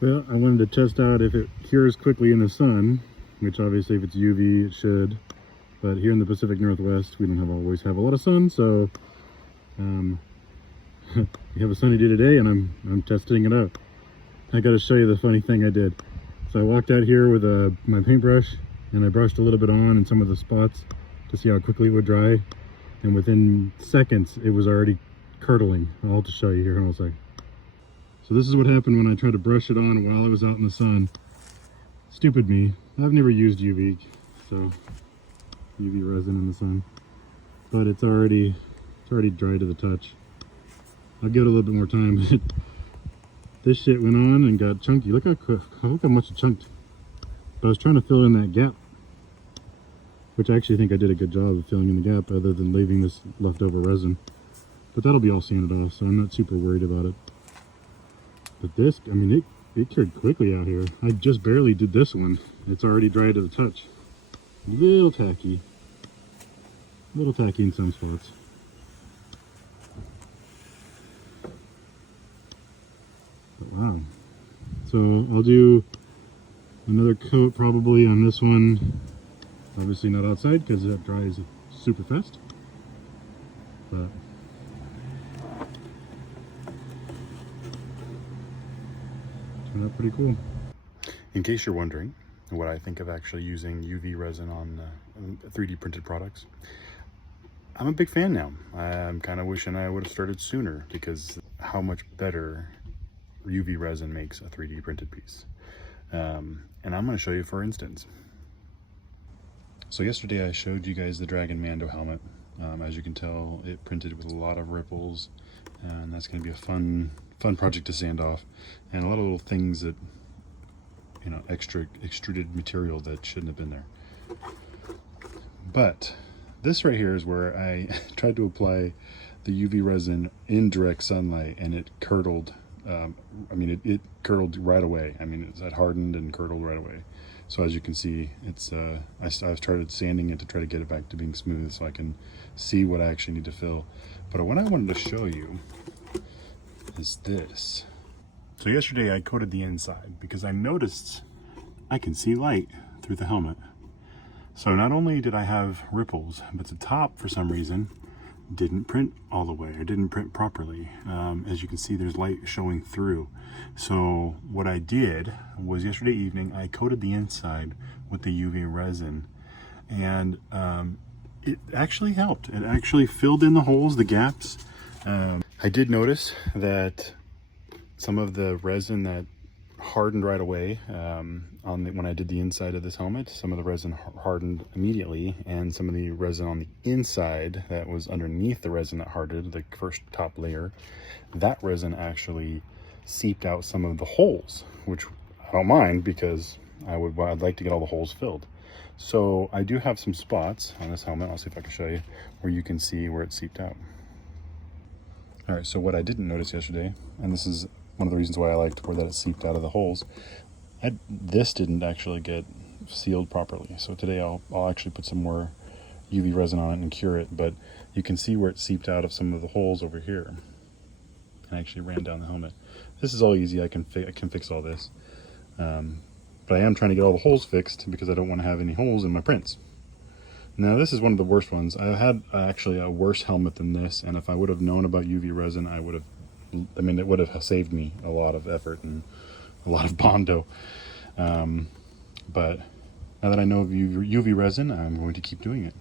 Well, I wanted to test out if it cures quickly in the sun, which obviously if it's UV it should. But here in the Pacific Northwest, we don't always have a lot of sun, so we have a sunny day today, and I'm testing it out. I got to show you the funny thing I did. So I walked out here with my paintbrush, and I brushed a little bit on in some of the spots to see how quickly it would dry. And within seconds, it was already curdling. I'll have to show you here in a second. So this is what happened when I tried to brush it on while I was out in the sun. Stupid me. I've never used UV, so UV resin in the sun. But it's already dry to the touch. I'll give it a little bit more time. This shit went on and got chunky. Look how much it chunked. But I was trying to fill in that gap, which I actually think I did a good job of filling in the gap other than leaving this leftover resin. But that'll be all sanded off, so I'm not super worried about it. But this, I mean, it cured quickly out here. I just barely did this one. It's already dry to the touch. A little tacky in some spots. But wow. So I'll do another coat probably on this one. Obviously not outside because that dries super fast. But turned out pretty cool. In case you're wondering what I think of actually using UV resin on 3D printed products, I'm a big fan now. I'm kind of wishing I would have started sooner because how much better UV resin makes a 3D printed piece. And I'm going to show you for instance. So yesterday I showed you guys the Dragon Mando helmet. As you can tell, it printed with a lot of ripples, and that's going to be a fun project to sand off, and a lot of little things that, you know, extra extruded material that shouldn't have been there. But this right here is where I tried to apply the UV resin in direct sunlight, and it curdled. I mean, it curdled right away. I mean, it hardened and curdled right away. So as you can see, it's I started sanding it to try to get it back to being smooth so I can see what I actually need to fill. But what I wanted to show you is this. So yesterday I coated the inside because I noticed I can see light through the helmet. So not only did I have ripples, but the top for some reason didn't print all the way, or didn't print properly. As you can see, there's light showing through. So what I did was yesterday evening I coated the inside with the UV resin, and it actually helped. It actually filled in the holes, the gaps. I did notice that some of the resin that hardened right away when I did the inside of this helmet, some of the resin hardened immediately, and some of the resin on the inside that was underneath the resin that hardened, the first top layer, that resin actually seeped out some of the holes, which I don't mind because I'd like to get all the holes filled. So I do have some spots on this helmet, I'll see if I can show you, where you can see where it seeped out. All right, so what I didn't notice yesterday, and this is one of the reasons why I liked where that it seeped out of the holes, this didn't actually get sealed properly. So today I'll actually put some more UV resin on it and cure it, but you can see where it seeped out of some of the holes over here and actually ran down the helmet. This is all easy, I can fix all this. But I am trying to get all the holes fixed because I don't want to have any holes in my prints. Now this is one of the worst ones. I had actually a worse helmet than this, and if I would have known about UV resin, it would have saved me a lot of effort and a lot of Bondo. But now that I know of UV resin, I'm going to keep doing it.